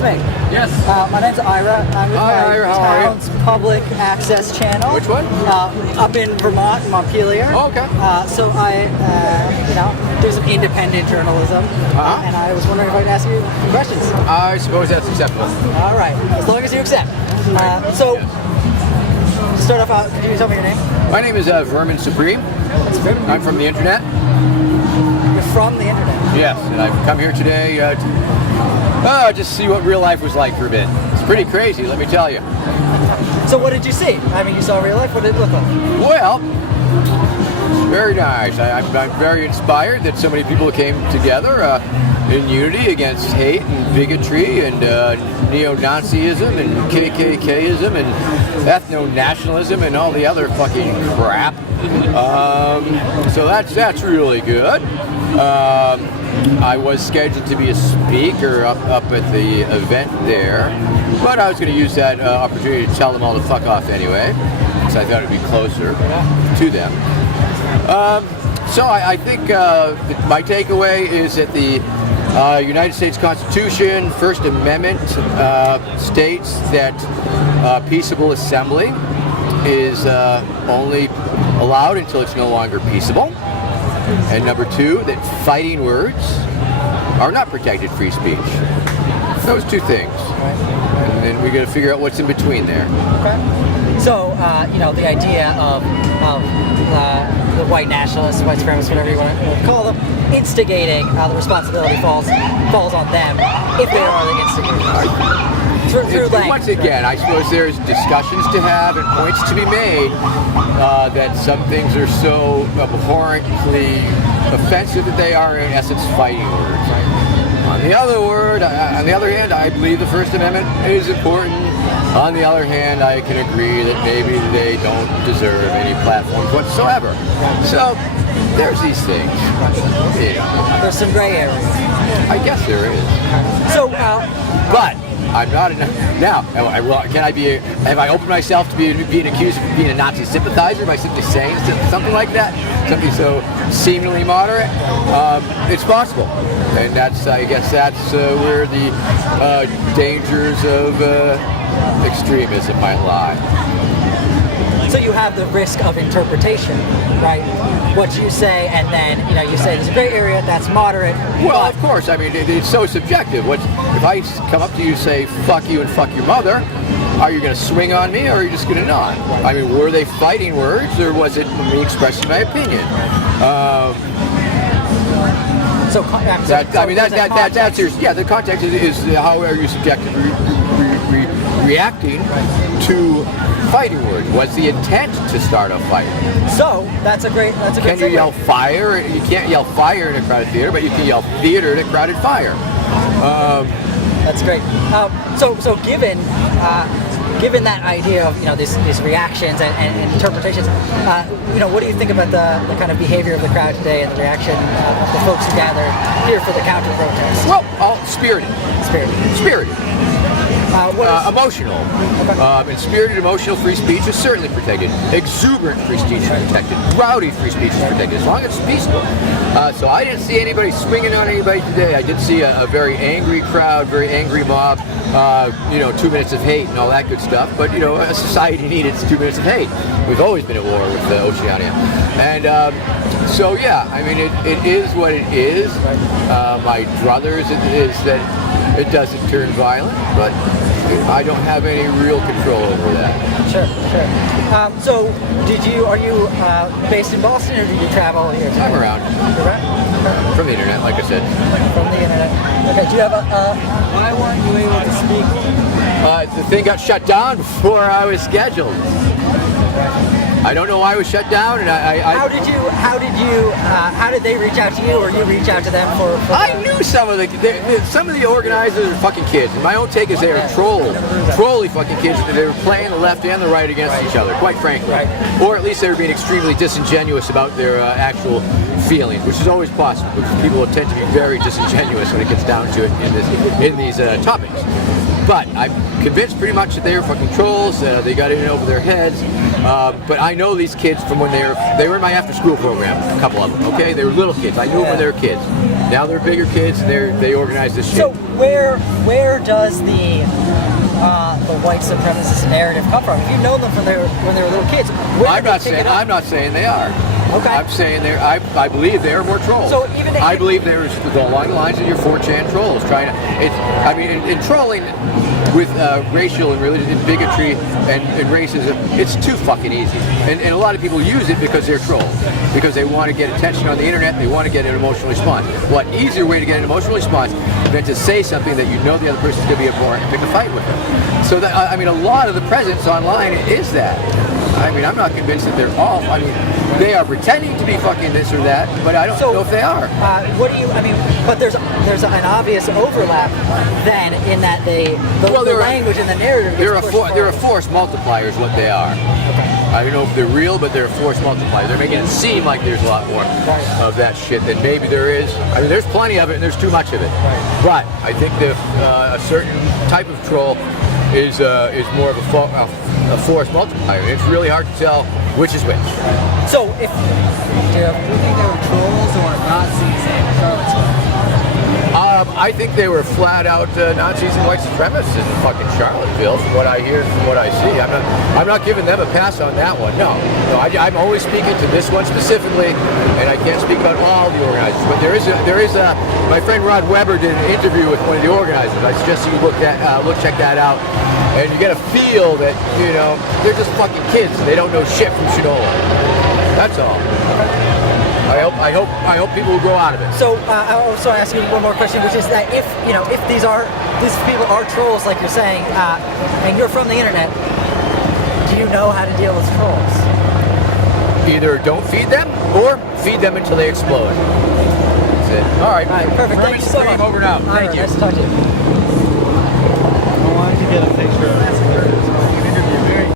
Excuse me. Yes. My name's Ira. I'm with Hi, my Ira, how are you? town's public access channel. Which one? Up in Vermont, Montpelier. Oh, okay. So I, do some independent journalism, and I was wondering if I could ask you some questions. I suppose that's acceptable. All right, as long as you accept. So, to start off, could you tell me your name? My name is Vermin Supreme. I'm from the internet. You're from the internet? Yes, and I've come here today to just see what real life was like for a bit. It's pretty crazy, let me tell you. So what did you see? I mean, you saw real life. What did it look like? Well, very nice. I'm very inspired that so many people came together in unity against hate and bigotry and neo-Nazism and KKKism and ethno-nationalism and all the other fucking crap. So that's really good. I was scheduled to be a speaker up at the event there, but I was going to use that opportunity to tell them all to fuck off anyway, because I thought it would be closer to them. So I think my takeaway is that the United States Constitution, First Amendment, states that peaceable assembly is only allowed until it's no longer peaceable. And number two, that fighting words are not protected free speech. Those two things. And then we got to figure out what's in between there. Okay. So, the idea of the white nationalists, white supremacists, whatever you want to call them, instigating, the responsibility falls on them if they are the instigators. Through language, once again, I suppose there's discussions to have and points to be made that some things are so abhorrently offensive that they are in essence fighting words. On the other hand, I believe the First Amendment is important. On the other hand, I can agree that maybe they don't deserve any platforms whatsoever. So there's these things. There's some gray areas. I guess there is. So, but I'm not now. Have I opened myself to being accused of being a Nazi sympathizer by simply saying something like that? Something so seemingly moderate? It's possible, and I guess that's where the dangers of extremism might lie. So you have the risk of interpretation, right? What you say, and then you say there's a gray area that's moderate. Well, of course. I mean, it's so subjective. If I come up to you and say "fuck you" and "fuck your mother"? Are you going to swing on me, or are you just going to nod? I mean, were they fighting words, or was it me expressing my opinion? The context is how are you subjectively reacting to fighting words? What's the intent to start a fight? So that's a good. Can you yell fire? You can't yell fire in a crowded theater, but you can yell theater in a crowded fire. That's great. So given that idea of these reactions and interpretations, what do you think about the kind of behavior of the crowd today and the reaction of the folks who gathered here for the counter protest? Well, spirited. Emotional. And spirited, emotional free speech is certainly protected. Exuberant free speech is protected. Rowdy free speech is protected, as long as it's peaceful. So I didn't see anybody swinging on anybody today. I did see a very angry crowd, very angry mob, 2 minutes of hate and all that good stuff. But, a society needed 2 minutes of hate. We've always been at war with Oceania. And so, yeah, I mean, it is what it is. My druthers is that it doesn't turn violent, but I don't have any real control over that. Sure. So, are you based in Boston, or do you travel here today? I'm around. You're around? From the internet, like I said. From the internet. Okay, do you have why weren't you able to speak? The thing got shut down before I was scheduled. I don't know why it was shut down, and How did they reach out to you, or you reach out to them for I knew some of the organizers are fucking kids. And my own take is they were trolly fucking kids. They were playing the left and the right against each other, quite frankly. Or at least they were being extremely disingenuous about their actual feelings, which is always possible, because people tend to be very disingenuous when it gets down to it in these topics. But I'm convinced pretty much that they were fucking trolls. They got in over their heads. But I know these kids from when they were in my after-school program. A couple of them. Okay, they were little kids. I knew them when they were kids. Now they're bigger kids. They organize this shit. So where does the white supremacist narrative come from? If you know them from when they were little kids, I'm not saying they are. Okay. I'm saying I believe there are more trolls. So I believe there's along the lines of your 4chan trolls trying to. In trolling with racial and religious and bigotry and racism, it's too fucking easy. And a lot of people use it because they're trolls, because they want to get attention on the internet. They want to get an emotional response. What easier way to get an emotional response than to say something that you know the other person's going to be abhorrent and pick a fight with them? So that a lot of the presence online is that. I'm not convinced that they're all. They are pretending to be fucking this or that, but I don't know if they are. But there's an obvious overlap then in that the language and the narrative. They're a force multiplier is what they are. Okay. I don't know if they're real, but they're a force multiplier. They're making it seem like there's a lot more of that shit than maybe there is. There's plenty of it and there's too much of it. Right. But I think that a certain type of troll is more of a force multiplier. It's really hard to tell which is which. So do you think they were trolls or Nazis in Charlottesville? I think they were flat out Nazis and white supremacists in fucking Charlottesville, from what I hear, from what I see. I'm not giving them a pass on that one. No, I'm always speaking to this one specifically, and I can't speak about all the organizers. But there is a. My friend Rod Weber did an interview with one of the organizers. I suggest you check that out, and you get a feel that they're just fucking kids. They don't know shit from Shinola. That's all. I hope people will grow out of it. So I'll also ask you one more question, which is that if these people are trolls, like you're saying, and you're from the internet, do you know how to deal with trolls? Either don't feed them or feed them until they explode. That's it. All right. Perfect. Thank you so much. Over now. Thank you. Nice to talk to you.